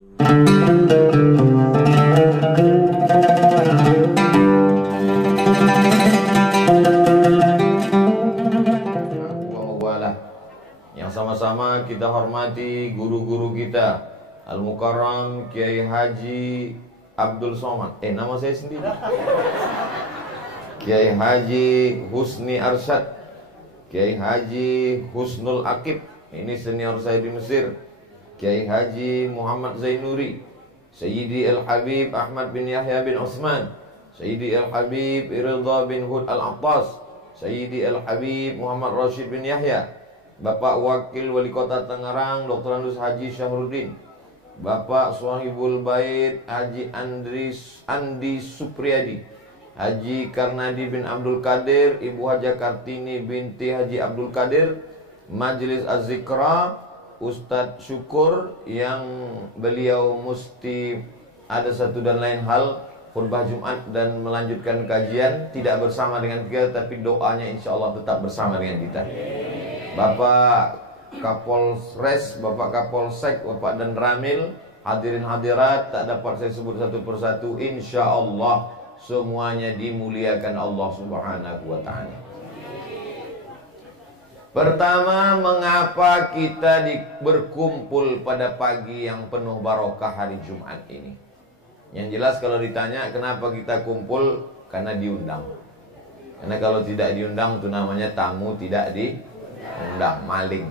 Yang sama-sama kita hormati guru-guru kita, Al-Mukarram Kiai Haji Abdul Somad. Nama saya sendiri, Kiai Haji Husni Arsyad, Kiai Haji Husnul Akib, ini senior saya di Mesir. Kiai Haji Muhammad Zainuri, Sayyidi Al-Habib Ahmad bin Yahya bin Utsman, Sayyidi Al-Habib Ridha bin Hud Al-Attas, Sayyidi Al-Habib Muhammad Rashid bin Yahya, Bapak Wakil Wali Kota Tangerang Dr. Andus Haji Syahruddin, Bapak Swahibul Bait Haji Andi Supriyadi, Haji Karnadi bin Abdul Qadir, Ibu Haja Kartini binti Haji Abdul Qadir, Majelis Az-Zikra, Ustadz Syukur yang beliau mesti ada satu dan lain hal, khutbah Jumat dan melanjutkan kajian tidak bersama dengan kita, tapi doanya insya Allah tetap bersama dengan kita. Bapak Kapolres, Bapak Kapolsek, Bapak dan Ramil, hadirin hadirat tak dapat saya sebut satu persatu, insya Allah semuanya dimuliakan Allah Subhanahu wa ta'ala. Pertama, mengapa kita berkumpul pada pagi yang penuh barokah hari Jumat ini? Yang jelas kalau ditanya kenapa kita kumpul, karena diundang. Karena kalau tidak diundang itu namanya tamu tidak diundang, maling.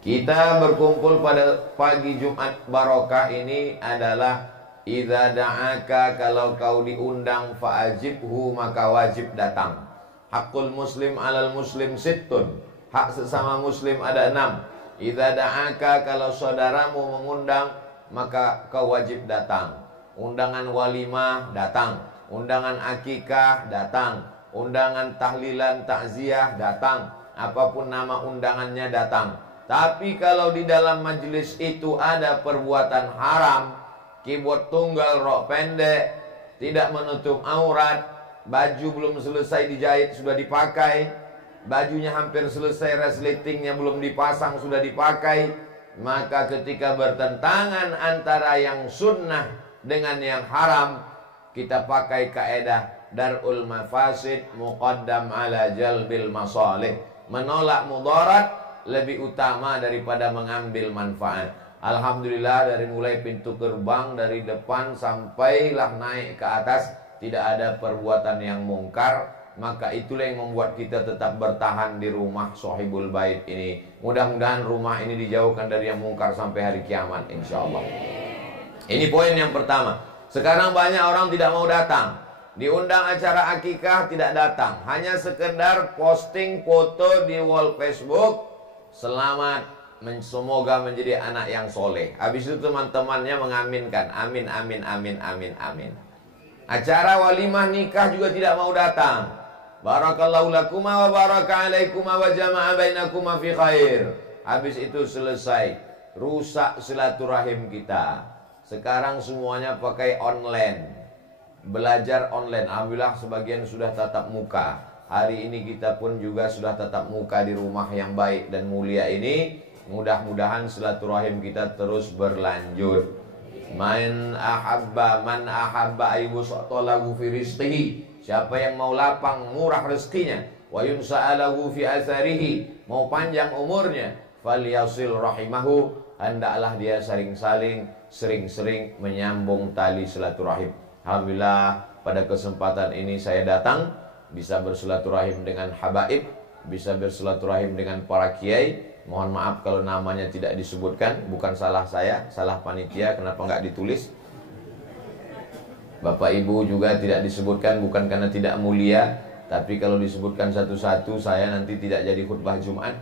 Kita berkumpul pada pagi Jumat barokah ini adalah idza da'aka, kalau kau diundang fa'ajibhu, maka wajib datang. Hakul muslim alal muslim sittun, hak sesama muslim ada 6. Idza da'aka, kalau saudaramu mengundang maka kau wajib datang. Undangan walimah datang, undangan akikah datang, undangan tahlilan takziah datang, apapun nama undangannya datang. Tapi kalau di dalam majelis itu ada perbuatan haram, keyboard tunggal, rok pendek, tidak menutup aurat, baju belum selesai dijahit sudah dipakai, bajunya hampir selesai, resletingnya belum dipasang sudah dipakai, maka ketika bertentangan antara yang sunnah dengan yang haram, kita pakai kaedah darul mafasid muqaddam ala jalbil masalih, menolak mudarat lebih utama daripada mengambil manfaat. Alhamdulillah, dari mulai pintu gerbang dari depan sampailah naik ke atas tidak ada perbuatan yang mungkar, maka itulah yang membuat kita tetap bertahan di rumah Sohibul Bait ini. Mudah-mudahan rumah ini dijauhkan dari yang mungkar sampai hari kiamat insyaallah. Ini poin yang pertama. Sekarang banyak orang tidak mau datang, diundang acara akikah tidak datang, hanya sekedar posting foto di wall Facebook, selamat, semoga menjadi anak yang soleh. Habis itu teman-temannya mengaminkan, amin amin amin amin amin. Acara walimah nikah juga tidak mau datang. Barakallahu lakuma wa baraka alaikuma wa jama'a bainakuma fi khair. Habis itu selesai, rusak silaturahim kita. Sekarang semuanya pakai online, belajar online. Alhamdulillah sebagian sudah tatap muka. Hari ini kita pun juga sudah tatap muka di rumah yang baik dan mulia ini. Mudah-mudahan silaturahim kita terus berlanjut. Man ahabba ayyusatalahu fi rizqihi, siapa yang mau lapang murah rezekinya, wa yunsa'alahu fi atharihi, mau panjang umurnya, falyasil rahimahu, hendaklah dia sering-sering menyambung tali silaturahim. Alhamdulillah pada kesempatan ini saya datang bisa bersilaturahim dengan habaib, bisa bersilaturahim dengan para kiai. Mohon maaf kalau namanya tidak disebutkan, bukan salah saya, salah panitia, kenapa nggak ditulis. Bapak Ibu juga tidak disebutkan, bukan karena tidak mulia, tapi kalau disebutkan satu-satu saya nanti tidak jadi khutbah Jumat.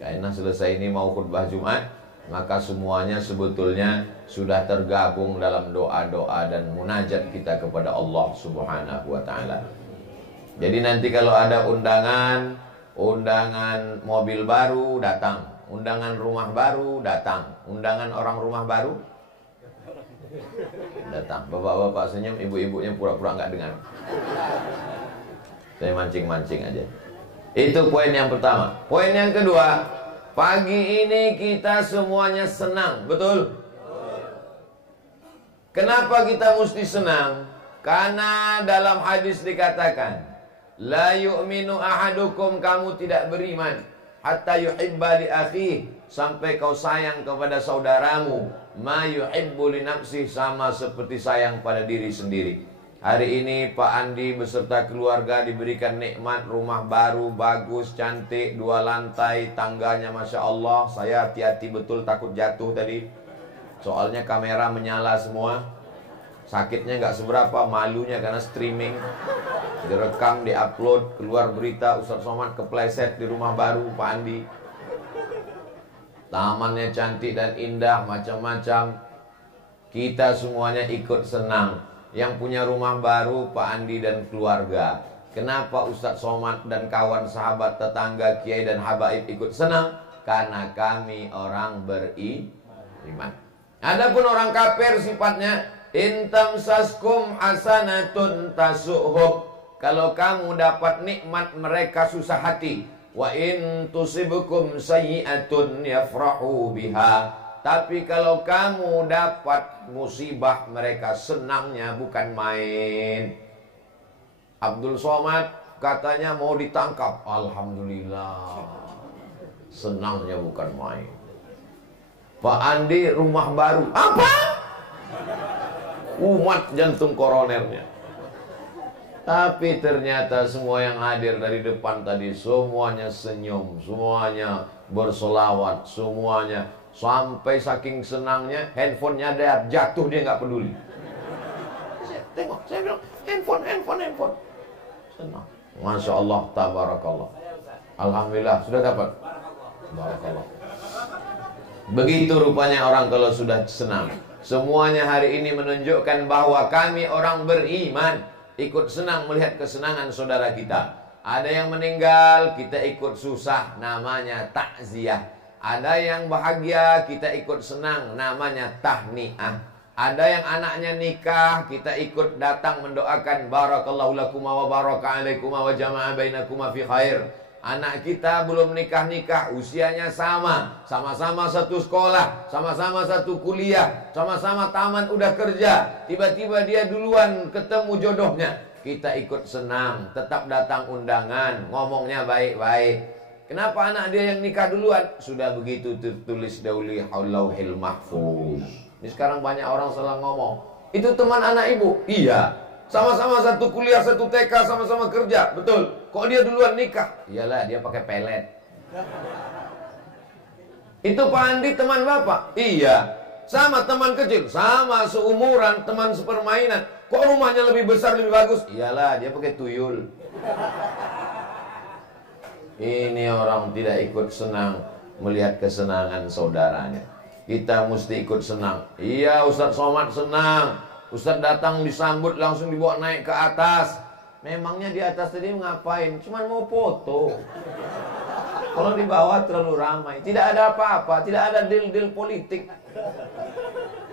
Karena selesai ini mau khutbah Jumat, maka semuanya sebetulnya sudah tergabung dalam doa-doa dan munajat kita kepada Allah Subhanahu wa ta'ala. Jadi nanti kalau ada undangan mobil baru datang, undangan rumah baru datang, undangan orang rumah baru datang. Bapak-bapak senyum, ibu-ibunya pura-pura nggak dengar. Saya mancing-mancing aja. Itu poin yang pertama. Poin yang kedua, pagi ini kita semuanya senang, betul? Kenapa kita mesti senang? Karena dalam hadis dikatakan, la yu'minu ahadukum, kamu tidak beriman hatta yuhibba li akhihi, sampai kau sayang kepada saudaramu ma yuhibbu li nafsihi, sama seperti sayang pada diri sendiri. Hari ini Pak Andi beserta keluarga diberikan nikmat rumah baru, bagus, cantik, 2 lantai, tangganya Masya Allah. Saya hati-hati betul takut jatuh tadi, soalnya kamera menyala semua. Sakitnya nggak seberapa, malunya karena streaming, direkam, diupload, keluar berita Ustadz Somad kepleset di rumah baru Pak Andi. Tamannya cantik dan indah, macam-macam. Kita semuanya ikut senang. Yang punya rumah baru Pak Andi dan keluarga. Kenapa Ustadz Somad dan kawan sahabat tetangga kiai dan habaib ikut senang? Karena kami orang beriman. Adapun orang kafir sifatnya intam saskum hasanatun tasuhum, kalau kamu dapat nikmat mereka susah hati. Wa in tusibukum sayyi'atun yafrahu biha, tapi kalau kamu dapat musibah mereka senangnya bukan main. Abdul Somad katanya mau ditangkap, alhamdulillah, senangnya bukan main. Pak Andi rumah baru, apa? Umat jantung koronernya. Tapi ternyata semua yang hadir dari depan tadi semuanya senyum, semuanya bersolawat, semuanya. Sampai saking senangnya handphonenya ada jatuh, dia nggak peduli. Saya tengok, saya bilang handphone. Senang. Masya Allah, tabarakallah. Alhamdulillah sudah dapat. Barakallah. Begitu rupanya orang kalau sudah senang. Semuanya hari ini menunjukkan bahwa kami orang beriman ikut senang melihat kesenangan saudara kita. Ada yang meninggal, kita ikut susah, namanya takziah. Ada yang bahagia, kita ikut senang, namanya tahniah. Ada yang anaknya nikah, kita ikut datang mendoakan barakallahu lakuma wa baraka alaikuma wa jama'a bainakuma fi khair. Anak kita belum nikah-nikah, usianya sama-sama satu sekolah, sama-sama satu kuliah, sama-sama taman udah kerja. Tiba-tiba dia duluan ketemu jodohnya, kita ikut senang, tetap datang undangan, ngomongnya baik-baik. Kenapa anak dia yang nikah duluan? Sudah begitu tertulis dauli haulauhil mahfuz. Ini sekarang banyak orang salah ngomong. Itu teman anak ibu? Iya. Sama-sama satu kuliah, satu TK, sama-sama kerja. Betul. Kok dia duluan nikah? Iyalah, dia pakai pelet. Itu Pak Andi teman bapak? Iya. Sama teman kecil, sama seumuran, teman sepermainan. Kok rumahnya lebih besar, lebih bagus? Iyalah, dia pakai tuyul. Ini orang tidak ikut senang melihat kesenangan saudaranya. Kita mesti ikut senang. Iya, Ustadz Somad senang. Ustadz datang disambut langsung dibawa naik ke atas. Memangnya di atas tadi ngapain? Cuman mau foto. Kalau di bawah terlalu ramai, tidak ada apa-apa, tidak ada deal-deal politik.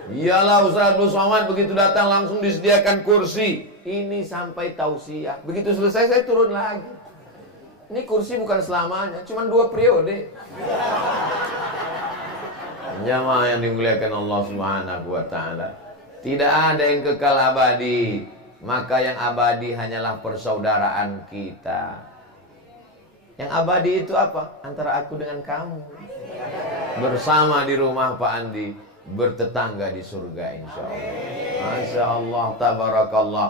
Iyalah, Ustadz Abdul Somad begitu datang langsung disediakan kursi. Ini sampai tausiah. Begitu selesai saya turun lagi. Ini kursi bukan selamanya, cuma 2 periode. Jamaah yang dimuliakan Allah Subhanahu wa ta'ala, tidak ada yang kekal abadi. Maka yang abadi hanyalah persaudaraan kita. Yang abadi itu apa? Antara aku dengan kamu, bersama di rumah Pak Andi, bertetangga di surga insya Allah. Masya Allah, tabarakallah.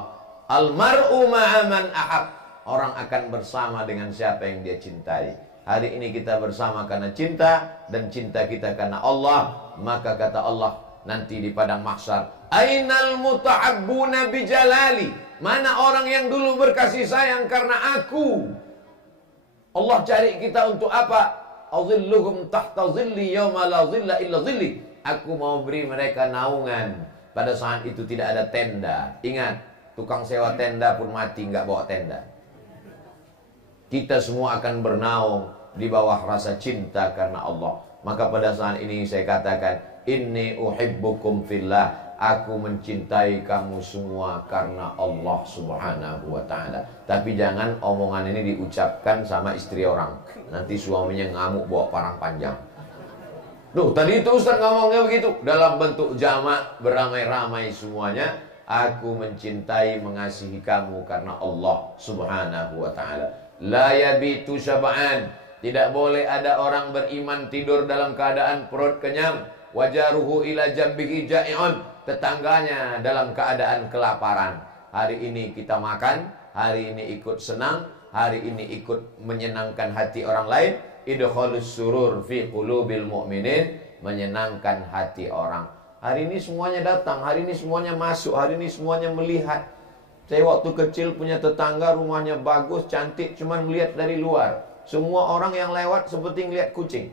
Almar'u ma'aman ahab. Orang akan bersama dengan siapa yang dia cintai. Hari ini kita bersama karena cinta, dan cinta kita karena Allah. Maka kata Allah nanti di padang mahsyar, ainal muta'abbuna bijalali, mana orang yang dulu berkasih sayang karena aku. Allah cari kita untuk apa? Azilluhum tahta zilli yawma la zilla illa zilli. Aku mau beri mereka naungan. Pada saat itu tidak ada tenda. Ingat, tukang sewa tenda pun mati nggak bawa tenda. Kita semua akan bernaung di bawah rasa cinta karena Allah. Maka pada saat ini saya katakan, inni uhibbukum fillah. Aku mencintai kamu semua karena Allah Subhanahu wa ta'ala. Tapi jangan omongan ini diucapkan sama istri orang. Nanti suaminya ngamuk bawa parang panjang. Duh, tadi itu Ustaz ngomongnya begitu. Dalam bentuk jamak, beramai-ramai semuanya. Aku mencintai, mengasihi kamu karena Allah subhanahu wa ta'ala. La yabitu syab'an. Tidak boleh ada orang beriman tidur dalam keadaan perut kenyang. Wajaruhu ila jambihi ja'i'un. Tetangganya dalam keadaan kelaparan. Hari ini kita makan, hari ini ikut senang, hari ini ikut menyenangkan hati orang lain. Idkhalus surur fi qulubil mu'minin, menyenangkan hati orang. Hari ini semuanya datang, hari ini semuanya masuk, hari ini semuanya melihat. Saya waktu kecil punya tetangga, rumahnya bagus, cantik, cuman melihat dari luar. Semua orang yang lewat seperti ngelihat kucing.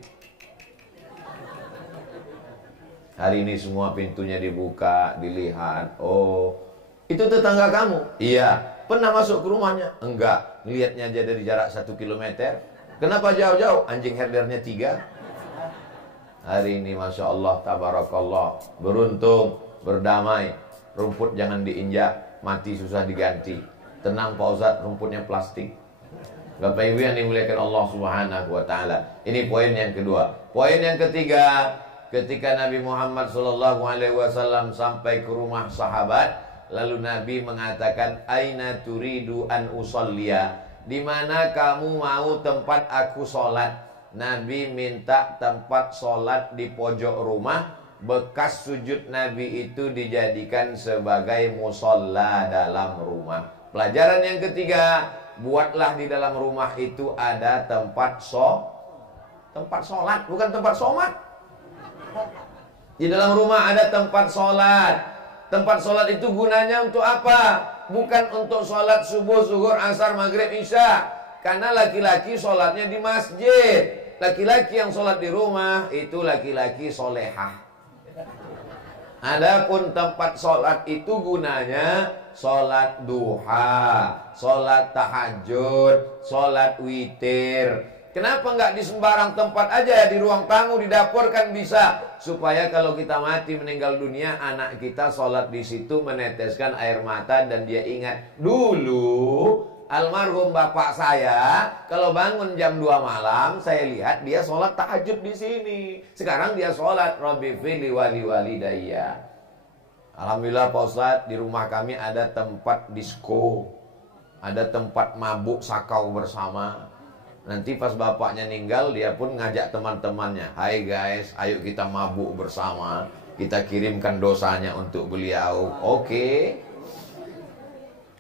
Hari ini semua pintunya dibuka, dilihat. Oh, itu tetangga kamu? Iya. Pernah masuk ke rumahnya? Enggak. Ngelihatnya aja dari jarak 1 kilometer. Kenapa jauh-jauh? Anjing herdernya 3. Hari ini Masya Allah, tabarakallah, beruntung, berdamai. Rumput jangan diinjak, mati susah diganti. Tenang Pak Ustadz, rumputnya plastik. Bapak Ibu yang dimuliakan Allah subhanahu wa ta'ala. Ini poin yang kedua. Poin yang ketiga, ketika Nabi Muhammad SAW sampai ke rumah sahabat, lalu Nabi mengatakan, Aina turidu an usalliya, di mana kamu mau tempat aku sholat? Nabi minta tempat sholat di pojok rumah. Bekas sujud Nabi itu dijadikan sebagai musolla dalam rumah. Pelajaran yang ketiga, buatlah di dalam rumah itu ada tempat sholat, bukan tempat sholat. Di dalam rumah ada tempat sholat. Tempat sholat itu gunanya untuk apa? Bukan untuk sholat subuh, zuhur, asar, maghrib, isya. Karena laki-laki sholatnya di masjid. Laki-laki yang sholat di rumah itu laki-laki solehah. Adapun tempat sholat itu gunanya sholat duha, sholat tahajud, sholat witir. Kenapa nggak di sembarang tempat aja? Di ruang tamu, di dapur kan bisa. Supaya kalau kita mati meninggal dunia, anak kita sholat di situ meneteskan air mata dan dia ingat dulu almarhum bapak saya kalau bangun jam 2 malam, saya lihat dia sholat tahajud di sini. Sekarang dia sholat Rabbi fili wali walidayya. Alhamdulillah Pak Ustadz, di rumah kami ada tempat disko, ada tempat mabuk sakau bersama. Nanti pas bapaknya meninggal, dia pun ngajak teman-temannya, hai guys, ayo kita mabuk bersama. Kita kirimkan dosanya untuk beliau. Oke.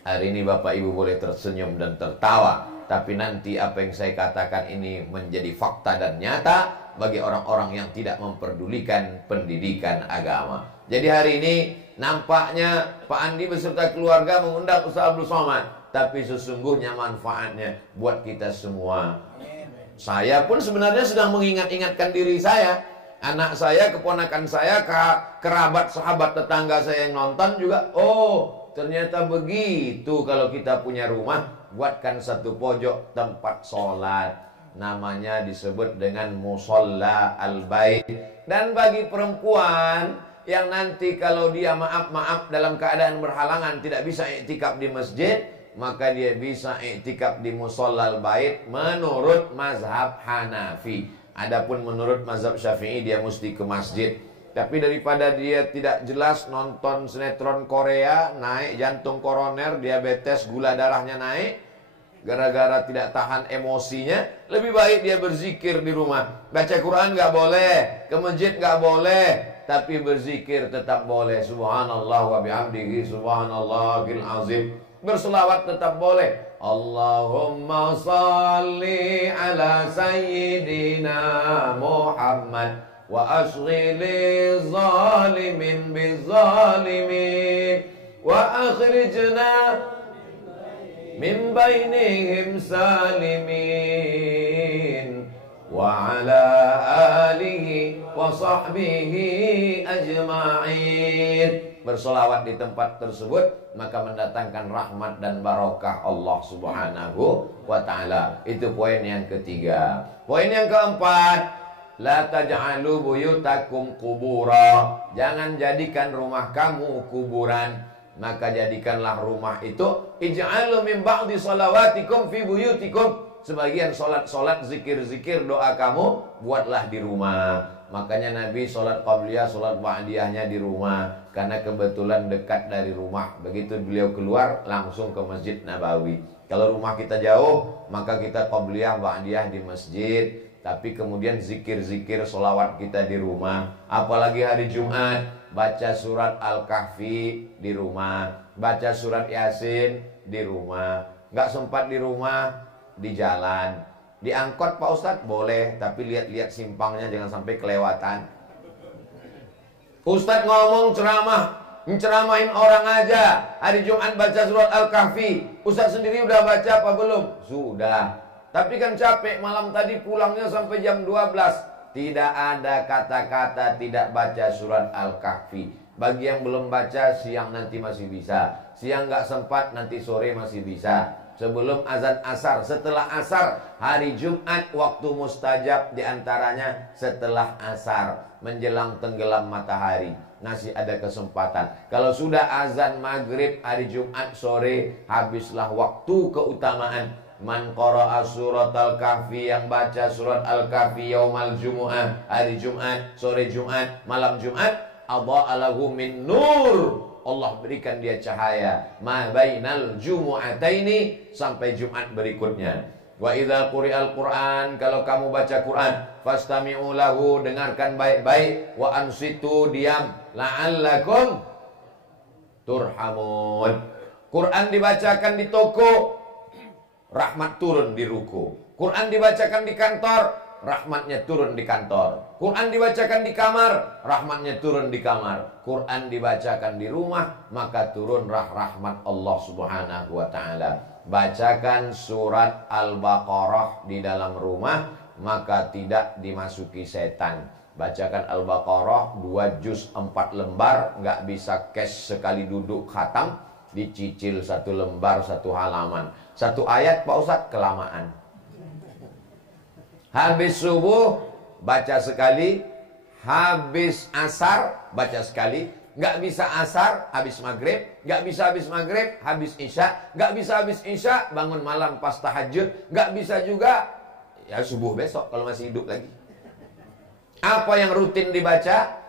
Hari ini Bapak Ibu boleh tersenyum dan tertawa, tapi nanti apa yang saya katakan ini menjadi fakta dan nyata bagi orang-orang yang tidak memperdulikan pendidikan agama. Jadi hari ini nampaknya Pak Andi beserta keluarga mengundang Ustaz Abdul Somad, tapi sesungguhnya manfaatnya buat kita semua. Saya pun sebenarnya sedang mengingat-ingatkan diri saya. Anak saya, keponakan saya, kerabat, sahabat, tetangga saya yang nonton juga. Oh, ternyata begitu kalau kita punya rumah, buatkan satu pojok tempat sholat. Namanya disebut dengan musolla al-bait. Dan bagi perempuan yang nanti kalau dia maaf dalam keadaan berhalangan tidak bisa iktikaf di masjid, maka dia bisa iktikaf di musolla al-bait menurut mazhab Hanafi. Adapun menurut mazhab Syafi'i dia mesti ke masjid. Tapi daripada dia tidak jelas nonton sinetron Korea, naik jantung koroner, diabetes, gula darahnya naik, gara-gara tidak tahan emosinya, lebih baik dia berzikir di rumah. Baca Quran nggak boleh, ke masjid nggak boleh, tapi berzikir tetap boleh. Subhanallah wa bihamdihi, subhanallahil azim. Berselawat tetap boleh. Allahumma salli ala sayyidina Muhammad wa ashghili zalimin bizalimin wa akhrijna min bainihim salimin wa ala alihi wa sahbihi ajma'in. Bersolawat di tempat tersebut maka mendatangkan rahmat dan barokah Allah subhanahu wa ta'ala. Itu poin yang ketiga. Poin yang keempat, la taj'alu buyutakum qubura. Jangan jadikan rumah kamu kuburan. Maka jadikanlah rumah itu ij'alu min ba'di salawatikum fi buyutikum. Sebagian solat-solat, zikir-zikir, doa kamu buatlah di rumah. Makanya Nabi sholat qabliyah, sholat ba'diyahnya di rumah, karena kebetulan dekat dari rumah. Begitu beliau keluar langsung ke Masjid Nabawi. Kalau rumah kita jauh, maka kita qabliyah ba'diyah di masjid. Tapi kemudian zikir-zikir sholawat kita di rumah. Apalagi hari Jumat, baca surat Al-Kahfi di rumah, baca surat Yasin di rumah. Nggak sempat di rumah, di jalan. Di angkot Pak Ustadz boleh, tapi lihat-lihat simpangnya jangan sampai kelewatan. Ustadz ngomong ceramah, menceramahin orang aja. Hari Jumat baca surat Al-Kahfi. Ustadz sendiri udah baca apa belum? Sudah. Tapi kan capek, malam tadi pulangnya sampai jam 12. Tidak ada kata-kata tidak baca surat Al-Kahfi. Bagi yang belum baca, siang nanti masih bisa. Siang nggak sempat, nanti sore masih bisa. Sebelum azan asar, setelah asar, hari Jumat waktu mustajab, diantaranya setelah asar, menjelang tenggelam matahari. Masih ada kesempatan. Kalau sudah azan maghrib hari Jumat sore, habislah waktu keutamaan. Man qara'a surat Al-Kahfi, yang baca surat Al-Kahfi yaumal jumu'ah, hari Jumat, sore Jumat, malam Jumat, adha'a lahu min nur, Allah berikan dia cahaya ma bainal jumu'ataini, sampai Jumat berikutnya. Wa idza quri'al Qur'an, kalau kamu baca Quran, fastami'u lahu, dengarkan baik-baik, wa ansitu, diam, la'allakum turhamun. Quran dibacakan di toko, rahmat turun di ruku. Quran dibacakan di kantor, rahmatnya turun di kantor. Quran dibacakan di kamar, rahmatnya turun di kamar. Quran dibacakan di rumah, maka turunlah rahmat Allah Subhanahu wa ta'ala. Bacakan surat Al-Baqarah di dalam rumah, maka tidak dimasuki setan. Bacakan Al-Baqarah 2 juz 4 lembar, nggak bisa cash sekali duduk khatam, dicicil 1 lembar 1 halaman. 1 ayat Pak Ustadz kelamaan. Habis subuh baca sekali, habis asar baca sekali, nggak bisa asar habis maghrib, nggak bisa habis maghrib habis isya, nggak bisa habis isya bangun malam pas tahajud, nggak bisa juga ya subuh besok kalau masih hidup lagi. Apa yang rutin dibaca?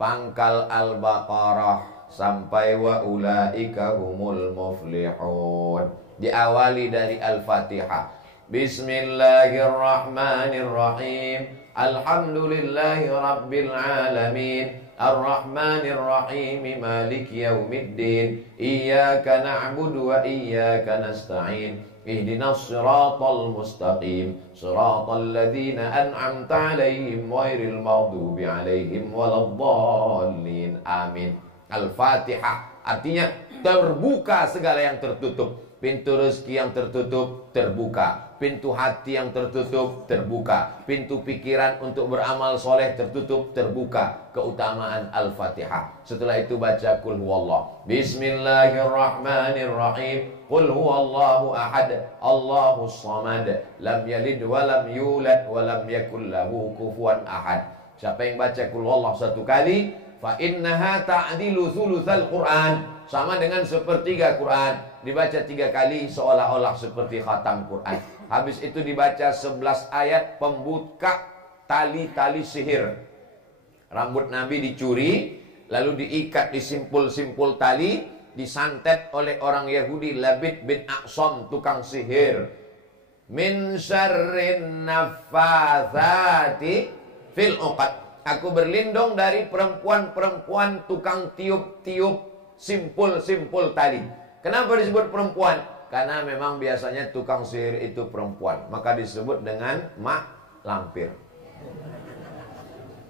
Pangkal Al-Baqarah sampai wa ulaika humul muflihun. Diawali dari Al-Fatihah. Bismillahirrahmanirrahim. Alhamdulillahi rabbil alamin. Ar-Rahmanir-Rahim. Maliki yaumiddin. Iyyaka na'budu wa iyyaka nasta'in. Ihdinas siratal mustaqim. Siratal ladzina an'amta 'alaihim ghairil maghdubi 'alaihim waladdallin. Amin. Al-Fatihah artinya terbuka segala yang tertutup. Pintu rezeki yang tertutup terbuka, pintu hati yang tertutup terbuka, pintu pikiran untuk beramal soleh tertutup terbuka. Keutamaan Al-Fatihah. Setelah itu baca Qul huwallah. Bismillahirrahmanirrahim. Qul huwallahu ahad, Allahus samad, lam yalid wa lam yulad wa lam yakul lahu kufuwan ahad. Siapa yang baca Qul huwallah 1 kali, fa innaha ta'dilu thulutsal Qur'an, sama dengan sepertiga Quran. Dibaca 3 kali seolah-olah seperti khatam Quran. Habis itu dibaca 11 ayat pembuka tali-tali sihir. Rambut Nabi dicuri, lalu diikat di simpul-simpul tali, disantet oleh orang Yahudi Labid bin Aqsam, tukang sihir. Min syarrin naffatsati fil uqad. Aku berlindung dari perempuan-perempuan tukang tiup-tiup simpul-simpul tali. Kenapa disebut perempuan? Karena memang biasanya tukang sihir itu perempuan, maka disebut dengan mak lampir.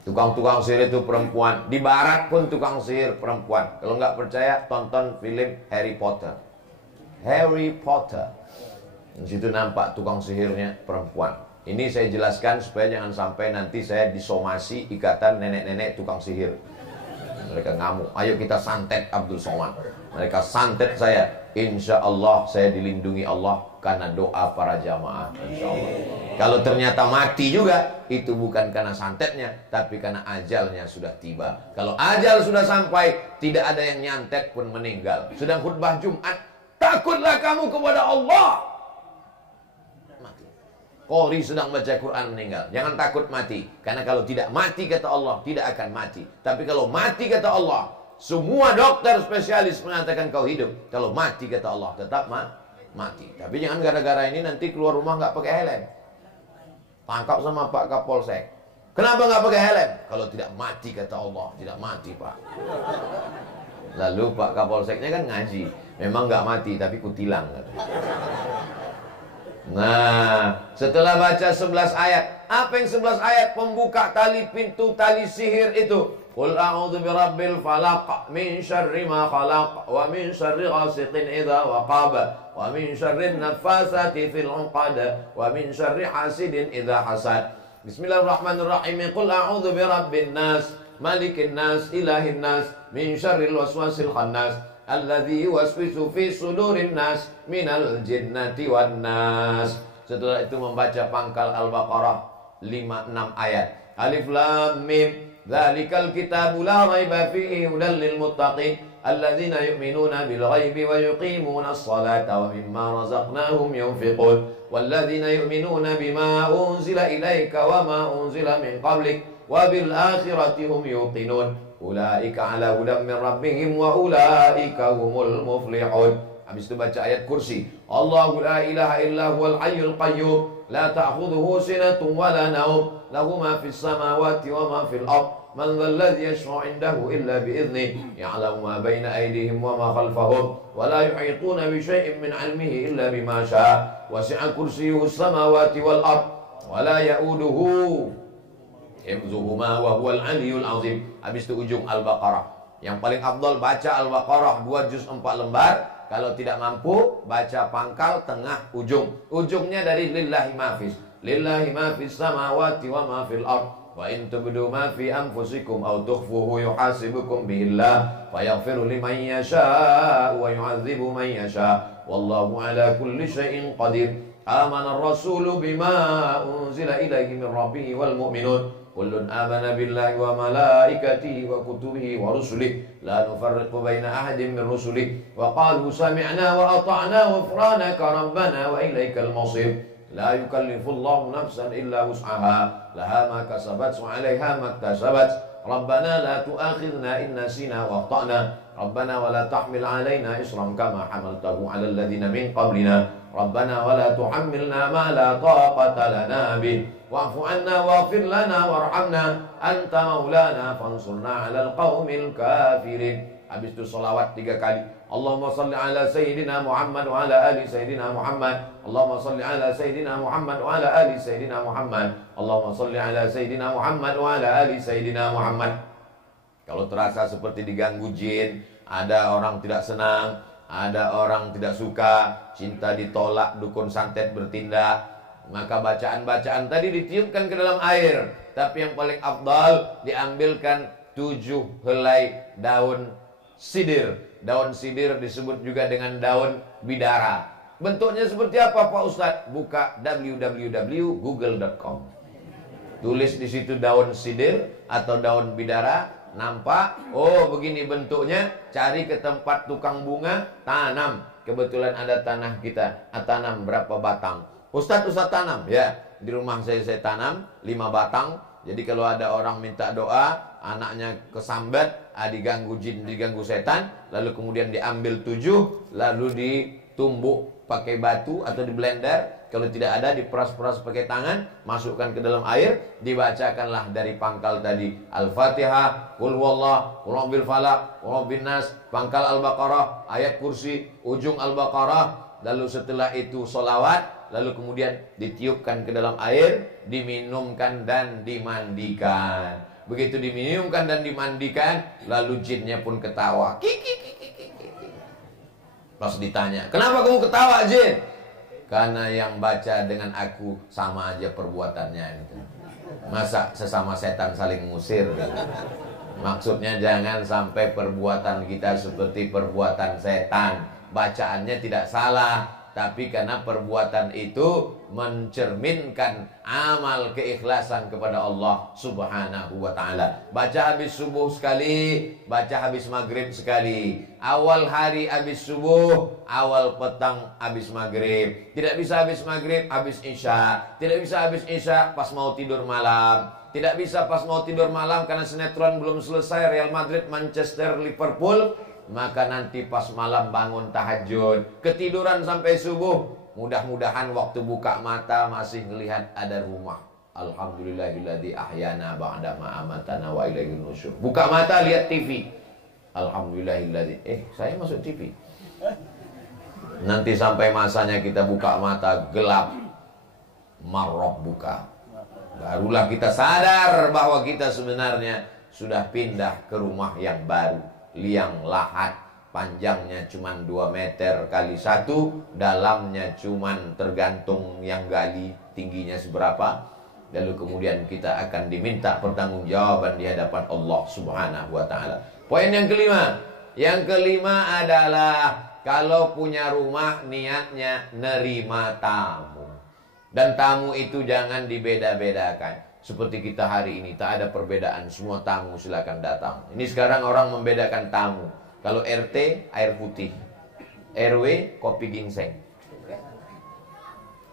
Tukang-tukang sihir itu perempuan. Di barat pun tukang sihir perempuan. Kalau nggak percaya, tonton film Harry Potter. Harry Potter. Di situ nampak tukang sihirnya perempuan. Ini saya jelaskan supaya jangan sampai nanti saya disomasi ikatan nenek-nenek tukang sihir. Mereka ngamuk, ayo kita santet Abdul Somad. Mereka santet saya, insya Allah saya dilindungi Allah karena doa para jamaah, insya Allah. Kalau ternyata mati juga, itu bukan karena santetnya, tapi karena ajalnya sudah tiba. Kalau ajal sudah sampai, tidak ada yang nyantet pun meninggal. Sedang khutbah Jumat, takutlah kamu kepada Allah. Mati. Qori sedang baca Quran meninggal. Jangan takut mati. Karena kalau tidak mati kata Allah, tidak akan mati. Tapi kalau mati kata Allah, semua dokter spesialis mengatakan kau hidup. Kalau mati kata Allah, tetap mati. Tapi jangan gara-gara ini nanti keluar rumah nggak pakai helm. Tangkap sama Pak Kapolsek. Kenapa nggak pakai helm? Kalau tidak mati kata Allah, tidak mati Pak. Lalu Pak Kapolseknya kan ngaji. Memang nggak mati, tapi kutilang. Nah, setelah baca 11 ayat. Apa yang 11 ayat? Pembuka tali pintu, tali sihir itu. Qul a'udzu birabbil falaq min syarri ma khalaq wa min syarri ghasiqin idza waqab wa min syarri naffasati fil 'uqad wa min syarri hasidin idza hasad. Bismillahirrahmanirrahim. Qul a'udzu birabbin nas, malikin nas, ilahin nas, min syarril waswasil khannas alladzi yuwaswisu fi sudurin nas minal jinnati wan nas. Setelah itu membaca pangkal Al-Baqarah 5-6 ayat. Alif lam mim. Dzalikal kitabu la raiba fihi hudal lil muttaqin alladzina yu'minuna bil ghaibi wa yuqimuna as-salata wa mimma razaqnahum yunfiqun walladzina yu'minuna bima unzila ilaika wa ma unzila min qablik wa bil akhirati hum yuqinun. Ulaika ala hudan min rabbihim wa ulaika humul muflihun. Habis itu baca ayat kursi. Allahu la ilaha illa huwal hayyul qayyum la ta'khudhuhu sinatun wa la nawm lahu ma fis samawati wa ma fil ard man dhal ladzi yashfa'u 'indahu illa bi idhnihi ya'lamu ma baina aydihim wa ma khalfahum wa la yuhituna bi shay'in min 'ilmihi illa bima sha'a wasi'a kursiyyuhu as-samawati wal ard wa la ya'uduhu hifdzuhuma wa huwal 'aliyyul 'azim. Habis itu ujung Al-Baqarah. Yang paling afdal baca Al-Baqarah 2 juz 4 lembar. Kalau tidak mampu baca pangkal tengah ujung. Ujungnya dari lillahi mafis. Lillahi mafis samawati wa ma fil ard. Wa in tubdu ma fi anfusikum aw tukhfuhu yuhasibukum bihillah fayaghfiru liman yasha wa yu'adzibu man yasha. Wallahu ala kulli syai'in qadir. Amana ar-rasulu bima unzila ilaihi min rabbih wal mu'minun. Kullun amana billahi wa malaikatihi wa kutubihi wa rusulihi la nufarriqu baina ahadin min rusulihi wa qalu sami'na wa ata'na ghufranaka rabbana wa ilaikal masir. La yukallifu Allahu nafsan illa wus'aha laha ma kasabat wa 'alaiha ma iktasabat. Rabbana la tu'akhidhna in nasina wa akhtana. Rabbana wa la tahmil 'alaina isran kama hamaltahu 'alal ladzina min qablina. Rabbana wa la tuhammilna ma la taqata lana bih. Wa'fu 'anna waghfir lana warhamna anta maulana fansurna 'alal qaumil kafirin. Habis itu selawat 3 kali. Allahumma salli ala sayyidina Muhammad wa ala ali sayyidina Muhammad. Allahumma salli ala sayyidina Muhammad wa ala ali sayyidina Muhammad. Allahumma salli ala sayyidina Muhammad wa ala ali sayyidina Muhammad. Kalau terasa seperti diganggu jin, ada orang tidak senang, ada orang tidak suka, cinta ditolak, dukun santet bertindak, maka bacaan-bacaan tadi ditiupkan ke dalam air. Tapi yang paling afdal diambilkan 7 helai daun sidir. Daun sidir disebut juga dengan daun bidara. Bentuknya seperti apa Pak Ustadz? Buka www.google.com. Tulis di situ daun sidir atau daun bidara. Nampak? Oh begini bentuknya. Cari ke tempat tukang bunga, tanam. Kebetulan ada tanah kita. Tanam berapa batang? Ustadz tanam. Ya, di rumah saya tanam 5 batang. Jadi kalau ada orang minta doa, anaknya kesambat, diganggu jin, diganggu setan, lalu kemudian diambil 7, lalu ditumbuk pakai batu atau di blender. Kalau tidak ada, diperas-peras pakai tangan, masukkan ke dalam air, dibacakanlah dari pangkal tadi. Al-Fatihah, Qul huwallah, Qul rabbil falaq, Qul rabbin nas, pangkal Al-Baqarah, ayat kursi, ujung Al-Baqarah. Lalu setelah itu sholawat. Lalu kemudian ditiupkan ke dalam air, diminumkan dan dimandikan. Begitu diminumkan dan dimandikan, lalu jinnya pun ketawa. Pas ditanya, kenapa kamu ketawa jin? Karena yang baca dengan aku sama aja perbuatannya gitu. Masa sesama setan saling ngusir gitu. Maksudnya jangan sampai perbuatan kita seperti perbuatan setan. Bacaannya tidak salah, tapi karena perbuatan itu mencerminkan amal keikhlasan kepada Allah Subhanahu wa ta'ala. Baca habis subuh sekali, baca habis maghrib sekali. Awal hari habis subuh, awal petang habis maghrib. Tidak bisa habis maghrib, habis isya. Tidak bisa habis isya pas mau tidur malam. Tidak bisa pas mau tidur malam karena sinetron belum selesai, Real Madrid, Manchester, Liverpool. Maka nanti pas malam bangun tahajud, ketiduran sampai subuh. Mudah-mudahan waktu buka mata masih melihat ada rumah. Alhamdulillahilladzi ahyana ba'da ma amatana wa ilaihin nusyur. Buka mata lihat TV. Alhamdulillahilladzi. Saya masuk TV. Nanti sampai masanya kita buka mata gelap. Marrab buka. Barulah kita sadar bahwa kita sebenarnya sudah pindah ke rumah yang baru. Liang lahat. Panjangnya cuma 2 meter kali 1, dalamnya cuma tergantung yang gali tingginya seberapa. Lalu kemudian kita akan diminta pertanggungjawaban di hadapan Allah Subhanahu wa ta'ala. Poin yang kelima. Yang kelima adalah kalau punya rumah niatnya nerima tamu. Dan tamu itu jangan dibeda-bedakan. Seperti kita hari ini tak ada perbedaan, semua tamu silakan datang. Ini sekarang orang membedakan tamu. Kalau RT, air putih. RW, kopi ginseng.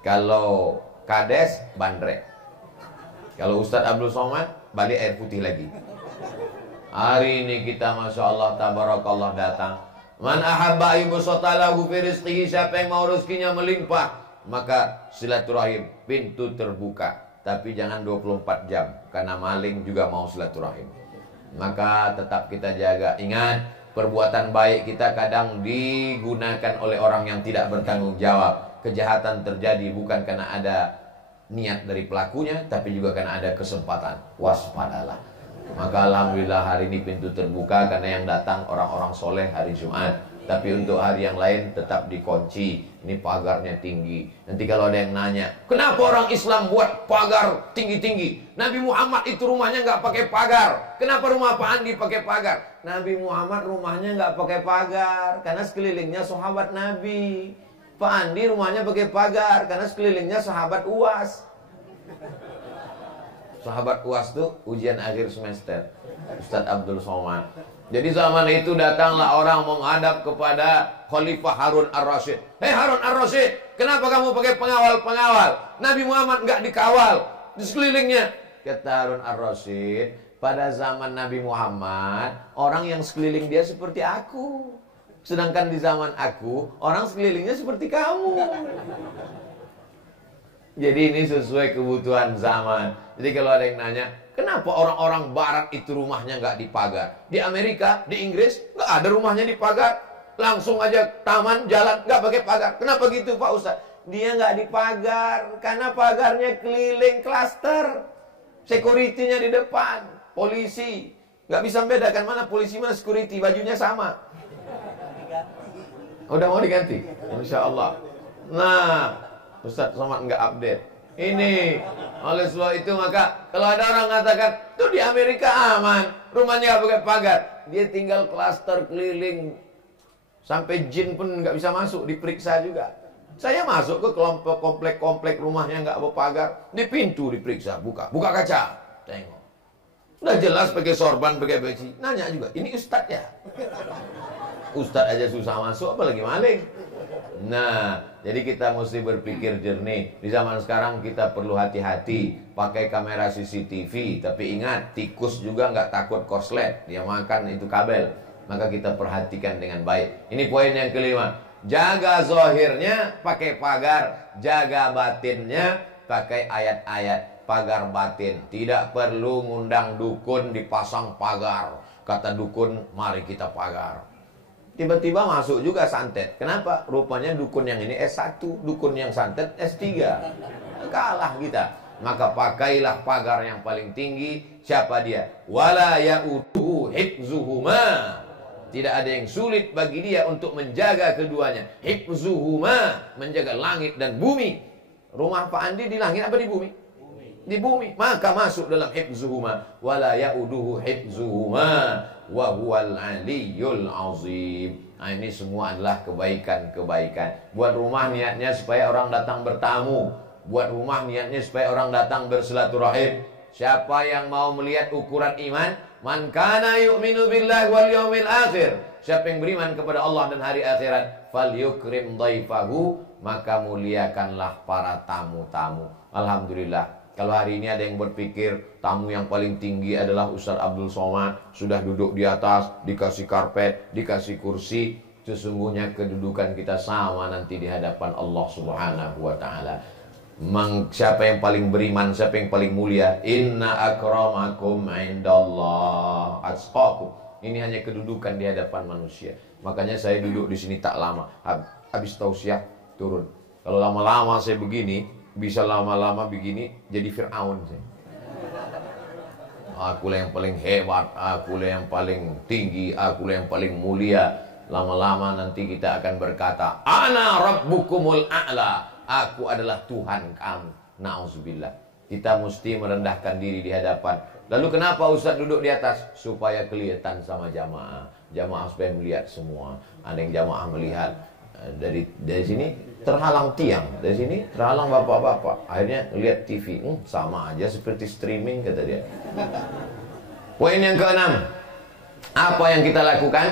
Kalau Kades, bandrek. Kalau Ustadz Abdul Somad, balik air putih lagi. Hari ini kita Masya Allah, tabarakallah datang. Man ahabba ibusatalahu fi rizqihi, siapa yang mau rezekinya melimpah, maka silaturahim, pintu terbuka. Tapi jangan 24 jam, karena maling juga mau silaturahim. Maka tetap kita jaga. Ingat, perbuatan baik kita kadang digunakan oleh orang yang tidak bertanggung jawab. Kejahatan terjadi bukan karena ada niat dari pelakunya, tapi juga karena ada kesempatan. Waspadalah. Maka alhamdulillah hari ini pintu terbuka karena yang datang orang-orang soleh hari Jumat. Tapi untuk hari yang lain tetap dikunci. Ini pagarnya tinggi. Nanti kalau ada yang nanya, kenapa orang Islam buat pagar tinggi-tinggi? Nabi Muhammad itu rumahnya nggak pakai pagar. Kenapa rumah Pak Andi pakai pagar? Nabi Muhammad rumahnya nggak pakai pagar karena sekelilingnya sahabat Nabi. Pak Andi rumahnya pakai pagar karena sekelilingnya sahabat UAS. Sahabat UAS tuh ujian akhir semester. Ustadz Abdul Somad. Jadi zaman itu datanglah orang menghadap kepada Khalifah Harun Ar-Rasyid. Hei Harun Ar-Rasyid, kenapa kamu pakai pengawal-pengawal? Nabi Muhammad nggak dikawal di sekelilingnya. Kata Harun Ar-Rasyid, pada zaman Nabi Muhammad, orang yang sekeliling dia seperti aku. Sedangkan di zaman aku, orang sekelilingnya seperti kamu. Jadi ini sesuai kebutuhan zaman. Jadi kalau ada yang nanya, kenapa orang-orang barat itu rumahnya nggak dipagar? Di Amerika, di Inggris, nggak ada rumahnya dipagar. Langsung aja taman, jalan, nggak pakai pagar. Kenapa gitu Pak Ustadz? Dia nggak dipagar, karena pagarnya keliling klaster. Security-nya di depan, polisi. Nggak bisa membedakan mana polisi, mana security, bajunya sama. Udah mau diganti? Insya Allah. Nah, Ustadz Somad nggak update. Ini, oleh sebab itu maka kalau ada orang mengatakan tuh di Amerika aman, rumahnya nggak pakai pagar, dia tinggal klaster keliling, sampai jin pun nggak bisa masuk, diperiksa juga. Saya masuk ke kelompok komplek rumahnya nggak berpagar, di pintu diperiksa, buka kaca, tengok, udah jelas pakai sorban, pakai besi, nanya juga, ini Ustadz ya? Ustadz aja susah masuk, apalagi maling. Nah, jadi kita mesti berpikir jernih. Di zaman sekarang kita perlu hati-hati. Pakai kamera CCTV. Tapi ingat, tikus juga nggak takut korslet. Dia makan itu kabel. Maka kita perhatikan dengan baik. Ini poin yang kelima. Jaga zahirnya pakai pagar. Jaga batinnya pakai ayat-ayat pagar batin. Tidak perlu ngundang dukun dipasang pagar. Kata dukun, mari kita pagar. Tiba-tiba masuk juga santet. Kenapa? Rupanya dukun yang ini S1, dukun yang santet S3. Kalah kita. Maka pakailah pagar yang paling tinggi. Siapa dia? Wala ya'uduhu hifzuhuma. Tidak ada yang sulit bagi dia untuk menjaga keduanya. Hifzuhuma, menjaga langit dan bumi. Rumah Pak Andi di langit apa di bumi? Di bumi. Maka masuk dalam hifzuhuma. Wala ya'uduhu hifzuhuma. wa huwal aliyyul azim. Nah, ini semua adalah kebaikan-kebaikan. Buat rumah niatnya supaya orang datang bertamu. Buat rumah niatnya supaya orang datang bersilaturahim. Siapa yang mau melihat ukuran iman? Man kana yu'minu billahi wal yawmil akhir. Siapa yang beriman kepada Allah dan hari akhirat, falyukrim dhaifahu, maka muliakanlah para tamu-tamu. Alhamdulillah. Kalau hari ini ada yang berpikir tamu yang paling tinggi adalah Ustaz Abdul Somad, sudah duduk di atas, dikasih karpet, dikasih kursi. Sesungguhnya kedudukan kita sama nanti di hadapan Allah Subhanahu wa taala. Siapa yang paling beriman, siapa yang paling mulia? Inna akramakum indallah atqakum. Ini hanya kedudukan di hadapan manusia. Makanya saya duduk di sini tak lama. Habis tausiah turun. Kalau lama-lama saya begini, bisa lama-lama begini jadi Fir'aun saya. Akulah yang paling hebat, akulah yang paling tinggi, akulah yang paling mulia. Lama-lama nanti kita akan berkata, Ana rabbukumul a'la. Aku adalah Tuhan kamu. Na'udzubillah. Kita mesti merendahkan diri di hadapan. Lalu kenapa Ustaz duduk di atas? Supaya kelihatan sama jamaah. Jamaah supaya melihat semua. Ada yang jamaah melihat dari sini terhalang tiang, dari sini terhalang bapak-bapak. Akhirnya lihat TV, sama aja seperti streaming, kata dia. Poin yang keenam, apa yang kita lakukan?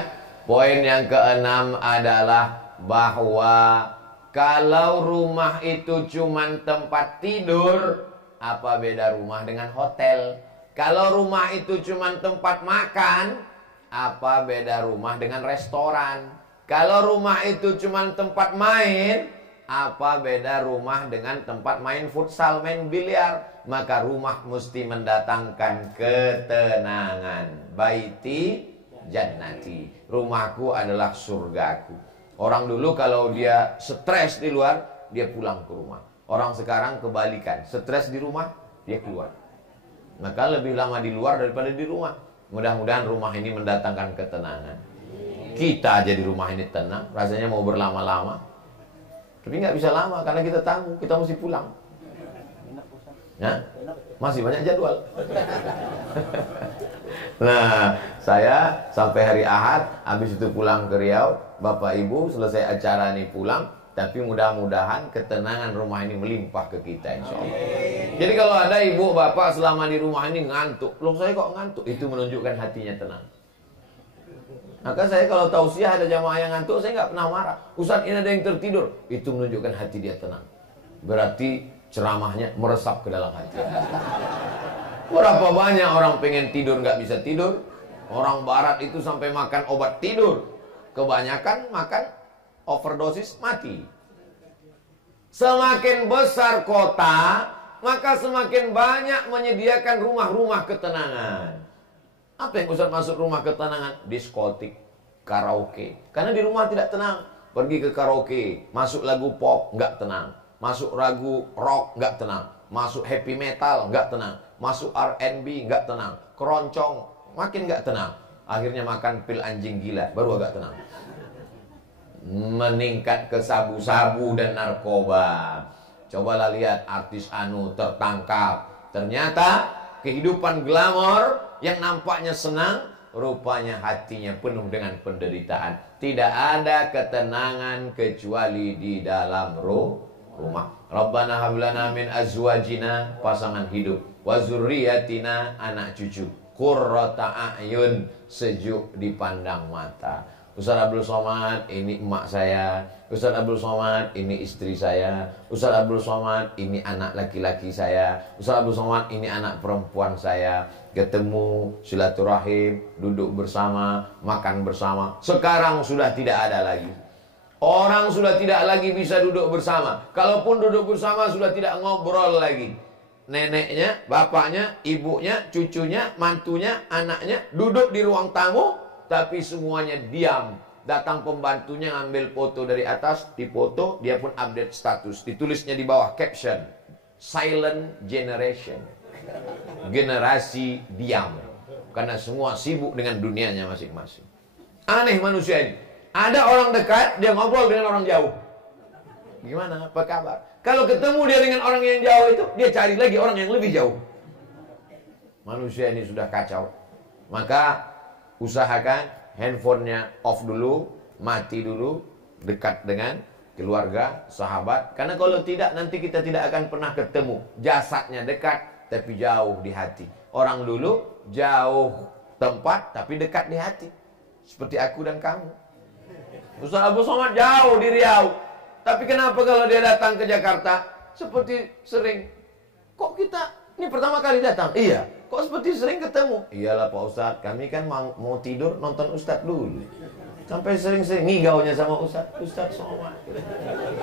Poin yang keenam adalah bahwa kalau rumah itu cuman tempat tidur, apa beda rumah dengan hotel? Kalau rumah itu cuman tempat makan, apa beda rumah dengan restoran? Kalau rumah itu cuman tempat main, apa beda rumah dengan tempat main futsal, main biliar? Maka rumah mesti mendatangkan ketenangan. Baiti jannati. Rumahku adalah surgaku. Orang dulu kalau dia stres di luar, dia pulang ke rumah. Orang sekarang kebalikan, stres di rumah, dia keluar. Maka lebih lama di luar daripada di rumah. Mudah-mudahan rumah ini mendatangkan ketenangan. Kita aja di rumah ini tenang, rasanya mau berlama-lama. Tapi nggak bisa lama karena kita tamu, kita mesti pulang. Ya? Masih banyak jadwal. Nah, saya sampai hari Ahad, habis itu pulang ke Riau. Bapak Ibu selesai acara ini pulang. Tapi mudah-mudahan ketenangan rumah ini melimpah ke kita, insya Allah. Jadi kalau ada ibu bapak selama di rumah ini ngantuk, loh saya kok ngantuk? Itu menunjukkan hatinya tenang. Maka saya kalau tausiah ada jamaah yang ngantuk, saya nggak pernah marah. Ustaz, ini ada yang tertidur. Itu menunjukkan hati dia tenang. Berarti ceramahnya meresap ke dalam hati. Berapa banyak orang pengen tidur nggak bisa tidur. Orang barat itu sampai makan obat tidur. Kebanyakan makan overdosis, mati. Semakin besar kota, maka semakin banyak menyediakan rumah-rumah ketenangan. Apa yang Ustaz masuk rumah ketenangan? Diskotik, karaoke. Karena di rumah tidak tenang. Pergi ke karaoke, masuk lagu pop, nggak tenang. Masuk lagu rock, nggak tenang. Masuk happy metal, nggak tenang. Masuk R&B, nggak tenang. Keroncong, makin nggak tenang. Akhirnya makan pil anjing gila, baru agak tenang. Meningkat ke sabu-sabu dan narkoba. Cobalah lihat artis anu tertangkap. Ternyata kehidupan glamor yang nampaknya senang, rupanya hatinya penuh dengan penderitaan. Tidak ada ketenangan kecuali di dalam rumah. Rabbana hablana min azwajina, pasangan hidup, wa zurriyatina, anak cucu, qurrata a'yun, sejuk dipandang mata. Ustaz Abdul Somad, ini emak saya. Ustaz Abdul Somad, ini istri saya. Ustaz Abdul Somad, ini anak laki-laki saya. Ustaz Abdul Somad, ini anak perempuan saya. Ketemu, silaturahim, duduk bersama, makan bersama. Sekarang sudah tidak ada lagi. Orang sudah tidak lagi bisa duduk bersama. Kalaupun duduk bersama sudah tidak ngobrol lagi. Neneknya, bapaknya, ibunya, cucunya, mantunya, anaknya duduk di ruang tamu, tapi semuanya diam. Datang pembantunya ngambil foto dari atas, dipoto, dia pun update status. Ditulisnya di bawah caption, silent generation. Generasi diam. Karena semua sibuk dengan dunianya masing-masing. Aneh manusia ini. Ada orang dekat, dia ngobrol dengan orang jauh. Gimana? Apa kabar? Kalau ketemu dia dengan orang yang jauh itu, dia cari lagi orang yang lebih jauh. Manusia ini sudah kacau. Maka usahakan handphonenya off dulu, mati dulu, dekat dengan keluarga, sahabat. Karena kalau tidak, nanti kita tidak akan pernah ketemu. Jasadnya dekat, tapi jauh di hati. Orang dulu jauh tempat, tapi dekat di hati. Seperti aku dan kamu. Ustaz Abdul Somad jauh di Riau, tapi kenapa kalau dia datang ke Jakarta seperti sering? Kok kita ini pertama kali datang? Iya. Kok seperti sering ketemu? Iyalah Pak Ustaz, kami kan mau tidur nonton Ustaz dulu. Sampai sering-sering ngigaunya sama Ustaz Somad.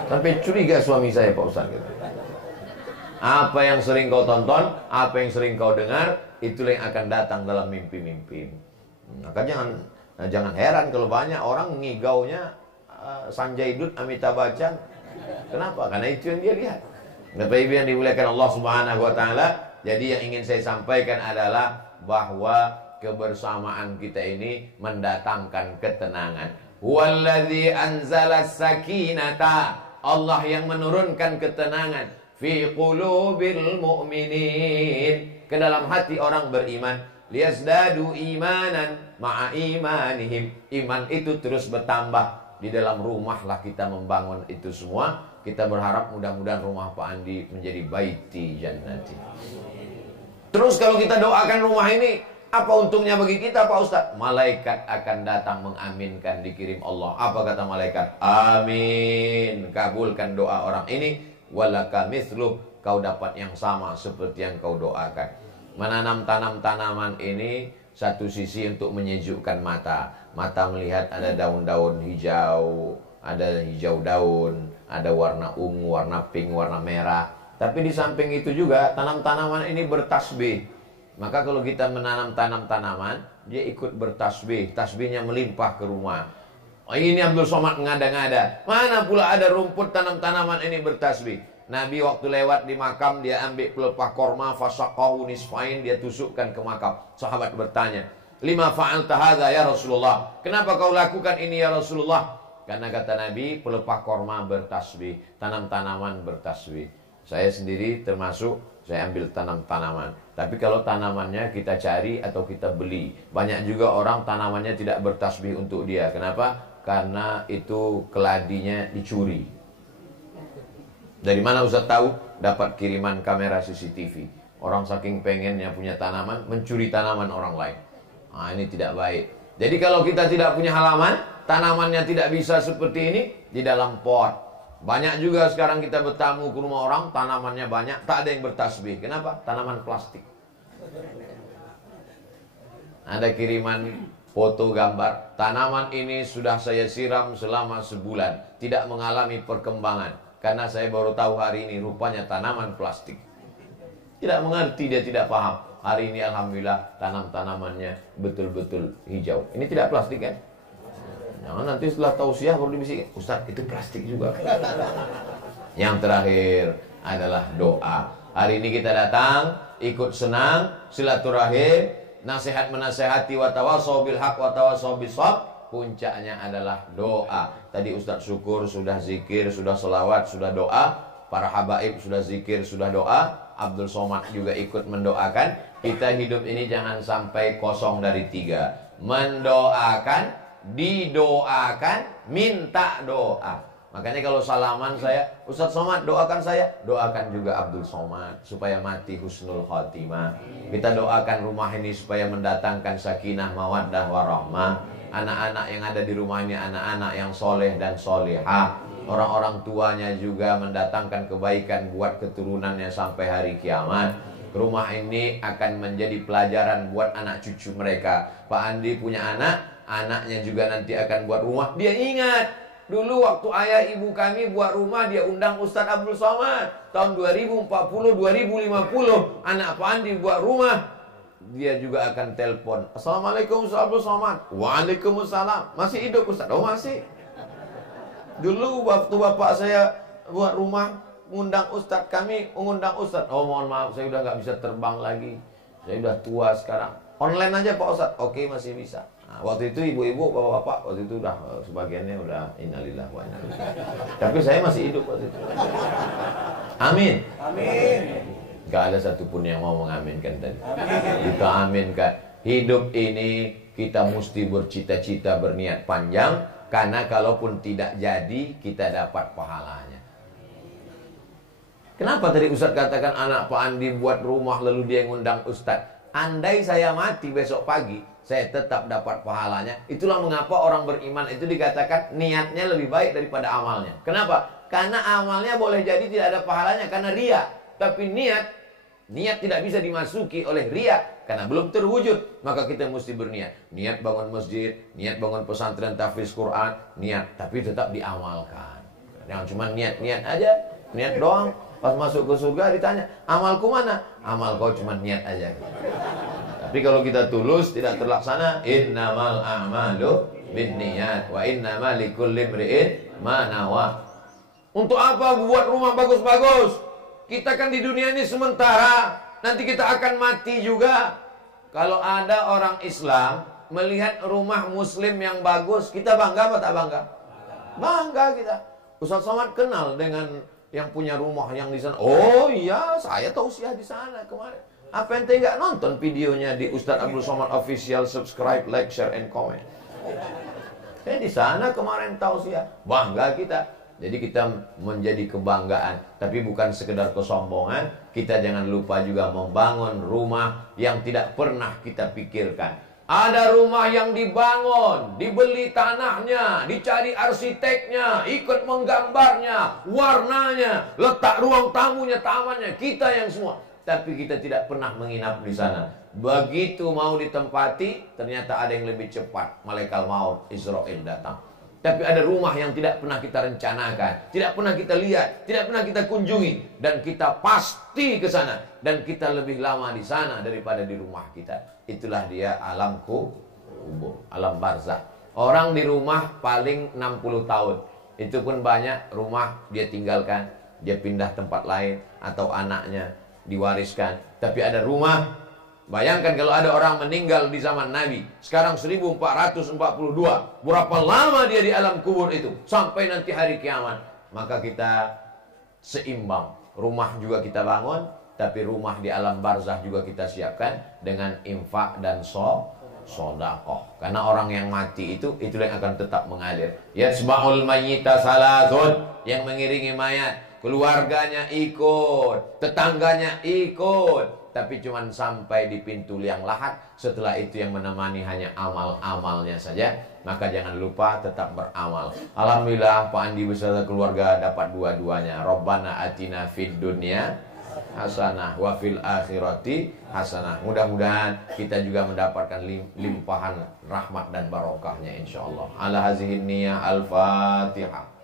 Sampai curiga suami saya Pak Ustaz gitu. Apa yang sering kau tonton, apa yang sering kau dengar, itulah yang akan datang dalam mimpi-mimpi. Maka jangan heran kalau banyak orang ngigaunya Sanjay Dutt, Amitabh Bachchan. Kenapa? Karena itu yang dia lihat. Bapak Ibu yang dimuliakan Allah Subhanahu wa taala, jadi yang ingin saya sampaikan adalah bahwa kebersamaan kita ini mendatangkan ketenangan. Huwallazi anzalas sakinata, Allah yang menurunkan ketenangan fi qulubil mu'minin, ke dalam hati orang beriman. Liyazdadu imanan ma'a imanihim, iman itu terus bertambah. Di dalam rumah lah kita membangun itu semua. Kita berharap mudah-mudahan rumah Pak Andi menjadi baiti jannati. Terus kalau kita doakan rumah ini, apa untungnya bagi kita Pak Ustaz? Malaikat akan datang mengaminkan, dikirim Allah. Apa kata malaikat? Amin, kabulkan doa orang ini. Walaka mithluh, kau dapat yang sama seperti yang kau doakan. Menanam tanaman ini satu sisi untuk menyejukkan mata. Mata melihat ada daun-daun hijau, ada hijau daun, ada warna ungu, warna pink, warna merah. Tapi di samping itu juga tanam-tanaman ini bertasbih. Maka kalau kita menanam tanaman, dia ikut bertasbih. Tasbihnya melimpah ke rumah. Oh, ini Abdul Somad ngada-ngada. Mana pula ada rumput tanam-tanaman ini bertasbih. Nabi waktu lewat di makam, dia ambil pelepah korma, fasaqahu nisfain, dia tusukkan ke makam. Sahabat bertanya, lima fa'alta hadza ya Rasulullah? Kenapa kau lakukan ini ya Rasulullah? Karena kata Nabi, pelepah korma bertasbih, tanam-tanaman bertasbih. Saya sendiri termasuk, saya ambil tanam-tanaman. Tapi kalau tanamannya kita cari atau kita beli. Banyak juga orang tanamannya tidak bertasbih untuk dia. Kenapa? Karena itu keladinya dicuri. Dari mana Ustaz tahu? Dapat kiriman kamera CCTV. Orang saking pengennya punya tanaman, mencuri tanaman orang lain. Nah, ini tidak baik. Jadi kalau kita tidak punya halaman, tanamannya tidak bisa seperti ini, di dalam pot. Banyak juga sekarang kita bertamu ke rumah orang, tanamannya banyak, tak ada yang bertasbih. Kenapa? Tanaman plastik. Ada kiriman foto gambar. Tanaman ini sudah saya siram selama sebulan, tidak mengalami perkembangan. Karena saya baru tahu hari ini rupanya tanaman plastik. Tidak mengerti, dia tidak paham. Hari ini alhamdulillah tanamannya betul-betul hijau. Ini tidak plastik kan? Jangan nanti setelah tausiah baru dibisikin, Ustaz itu plastik juga. Yang terakhir adalah doa. Hari ini kita datang, ikut senang, silaturahim, nasihat menasehati, wa tawassaw bil haq wa tawassaw bis sabr. Puncaknya adalah doa. Tadi Ustaz syukur, sudah zikir, sudah selawat, sudah doa. Para habaib sudah zikir, sudah doa. Abdul Somad juga ikut mendoakan. Kita hidup ini jangan sampai kosong dari tiga. Mendoakan, didoakan, minta doa. Makanya kalau salaman saya, Ustaz Somad doakan saya, doakan juga Abdul Somad supaya mati husnul khotimah. Kita doakan rumah ini supaya mendatangkan sakinah, mawaddah, warahmah. Anak-anak yang ada di rumah ini anak-anak yang soleh dan solehah. Orang-orang tuanya juga mendatangkan kebaikan buat keturunannya sampai hari kiamat. Rumah ini akan menjadi pelajaran buat anak cucu mereka. Pak Andi punya anak, anaknya juga nanti akan buat rumah. Dia ingat dulu waktu ayah ibu kami buat rumah, dia undang Ustaz Abdul Somad. Tahun 2040, 2050 anak Pak Andi buat rumah. Dia juga akan telepon, Assalamualaikum Ustaz Abdul Somad. Waalaikumsalam. Masih hidup Ustaz? Oh masih. Dulu waktu bapak saya buat rumah, ngundang Ustaz, kami mengundang Ustaz. Oh mohon maaf, saya udah nggak bisa terbang lagi. Saya udah tua sekarang. Online aja Pak Ustaz. Oke, masih bisa. Nah, waktu itu ibu-ibu, bapak-bapak, waktu itu udah sebagiannya udah innalillah wa inna ilaihi raji'un. Tapi saya masih hidup waktu itu. Amin. Amin. Gak ada satupun yang mau mengaminkan tadi. Kita aminkan. Hidup ini kita mesti bercita-cita, berniat panjang, karena kalaupun tidak jadi, kita dapat pahalanya. Kenapa tadi Ustaz katakan anak Pak Andi buat rumah lalu dia ngundang Ustaz? Andai saya mati besok pagi, saya tetap dapat pahalanya. Itulah mengapa orang beriman itu dikatakan niatnya lebih baik daripada amalnya. Kenapa? Karena amalnya boleh jadi tidak ada pahalanya karena ria. Tapi niat tidak bisa dimasuki oleh ria karena belum terwujud. Maka kita mesti berniat. Niat bangun masjid, niat bangun pesantren tahfiz Quran, niat. Tapi tetap diamalkan. Jangan cuma niat-niat aja, niat doang. Pas masuk ke surga ditanya, amalku mana? Amal kau cuma niat aja. Tapi kalau kita tulus, tidak terlaksana, innamal a'malu binniyat wa innamal likulli imri'in ma nawa. Untuk apa buat rumah bagus-bagus? Kita kan di dunia ini sementara, nanti kita akan mati juga. Kalau ada orang Islam melihat rumah muslim yang bagus, kita bangga apa tak bangga? Bangga kita. Ustaz Somad kenal dengan yang punya rumah yang di sana. Oh iya, saya tausiah di sana kemarin. Apa ente nggak nonton videonya di Ustaz Abdul Somad Official? Subscribe, like, share, and comment. Saya di sana kemarin tausiah. Bangga kita. Jadi kita menjadi kebanggaan. Tapi bukan sekedar kesombongan. Kita jangan lupa juga membangun rumah yang tidak pernah kita pikirkan. Ada rumah yang dibangun, dibeli tanahnya, dicari arsiteknya, ikut menggambarnya, warnanya, letak ruang tamunya, tamannya, kita yang semua. Tapi kita tidak pernah menginap di sana. Begitu mau ditempati, ternyata ada yang lebih cepat. Malaikat maut, Israel datang. Tapi ada rumah yang tidak pernah kita rencanakan, tidak pernah kita lihat, tidak pernah kita kunjungi, dan kita pasti ke sana, dan kita lebih lama di sana daripada di rumah kita. Itulah dia alam kubur, alam barzakh. Orang di rumah paling 60 tahun. Itu pun banyak rumah dia tinggalkan, dia pindah tempat lain, atau anaknya diwariskan. Tapi ada rumah, bayangkan kalau ada orang meninggal di zaman Nabi, sekarang 1442, berapa lama dia di alam kubur itu? Sampai nanti hari kiamat. Maka kita seimbang. Rumah juga kita bangun, tapi rumah di alam barzakh juga kita siapkan dengan infak dan sedekah. Karena orang yang mati itu, itulah yang akan tetap mengalir. Yatsba'ul mayyita salasun, yang mengiringi mayat, keluarganya ikut, tetangganya ikut, tapi cuma sampai di pintu liang lahat. Setelah itu yang menemani hanya amal-amalnya saja. Maka jangan lupa tetap beramal. Alhamdulillah Pak Andi beserta keluarga dapat dua-duanya. Rabbana atina fid dunya hasanah wa fil akhirati hasanah. Mudah-mudahan kita juga mendapatkan limpahan rahmat dan barokahnya insyaallah. Ala hazihin niyah al-Fatihah.